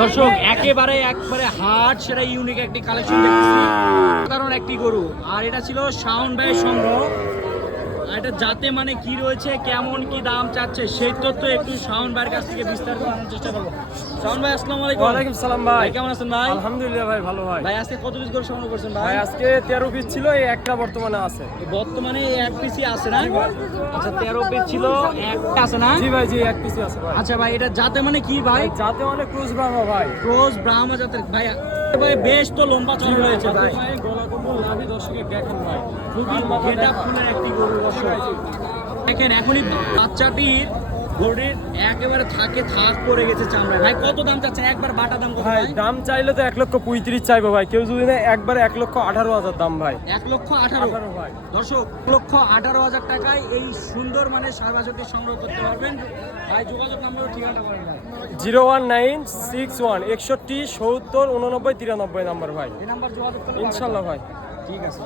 দর্শক একবারে হাট সেটা ইউনিক একটি কালেকশন দেখতেছি, কারণ একটি গরু। আর এটা ছিল শাওন ভাইয়ের সংগ্রহ। আর এটা যাতে মানে কি রয়েছে, কেমন কি দাম চাচ্ছে সেই তথ্য একটু শাওন ভাইয়ের কাছ থেকে বিস্তারিত জানার চেষ্টা করবো। শাওন ভাই আসসালামু আলাইকুম। ওয়ালাইকুম সালাম ভাই। কেমন আছেন ভাই? আলহামদুলিল্লাহ ভাই, ভালো ভাই। ভাই আজকে কত পিস গরু সংগ্রহ করছেন ভাই? ভাই আজকে 13 পিস ছিল, এই একটা বর্তমানে আছে। বর্তমানে এক পিসই আছে না? আচ্ছা 13 পিস ছিল, একটা আছে না? জি ভাই, জি এক পিসই আছে ভাই। আচ্ছা ভাই এটা যাতে মানে কি ভাই? যাতে অনেক ক্রুজ ব্রাহ্মা ভাই। ক্রস ব্রাহ্মা জাতের ভাই। ভাই বেশ তো লম্বা চড়া রয়েছে ভাই। ভাই গলা কম্বল নাভি দর্শকের দেখেন ভাই, খুবই এটা ফুলের একটি গরু দর্শক। দেখেন এখনই বাচ্চাটির গরুর একেবারে থাক পড়ে গেছে চামড়ায়। ভাই কত দাম চাচ্ছেন? একবার বাটা দাম কত ভাই ভাই? দাম চাইলে তো 1,35,000 চাইবো ভাই, কেউ যদি না একবারে 1,18,000 দাম ভাই। 1,18,000 ভাই। দর্শক 1,18,000 টাকায় এই সুন্দর মানে সারবাজকে সংগ্রহ করতে পারবেন। ভাই যোগাযোগ নাম্বার ও ঠিকানাটা বলেন ভাই। 01961 61 70 89 93 নাম্বার ভাই। এই নাম্বার যোগাযোগ করলে ইনশাল্লাহ ভাই। ঠিক আছে।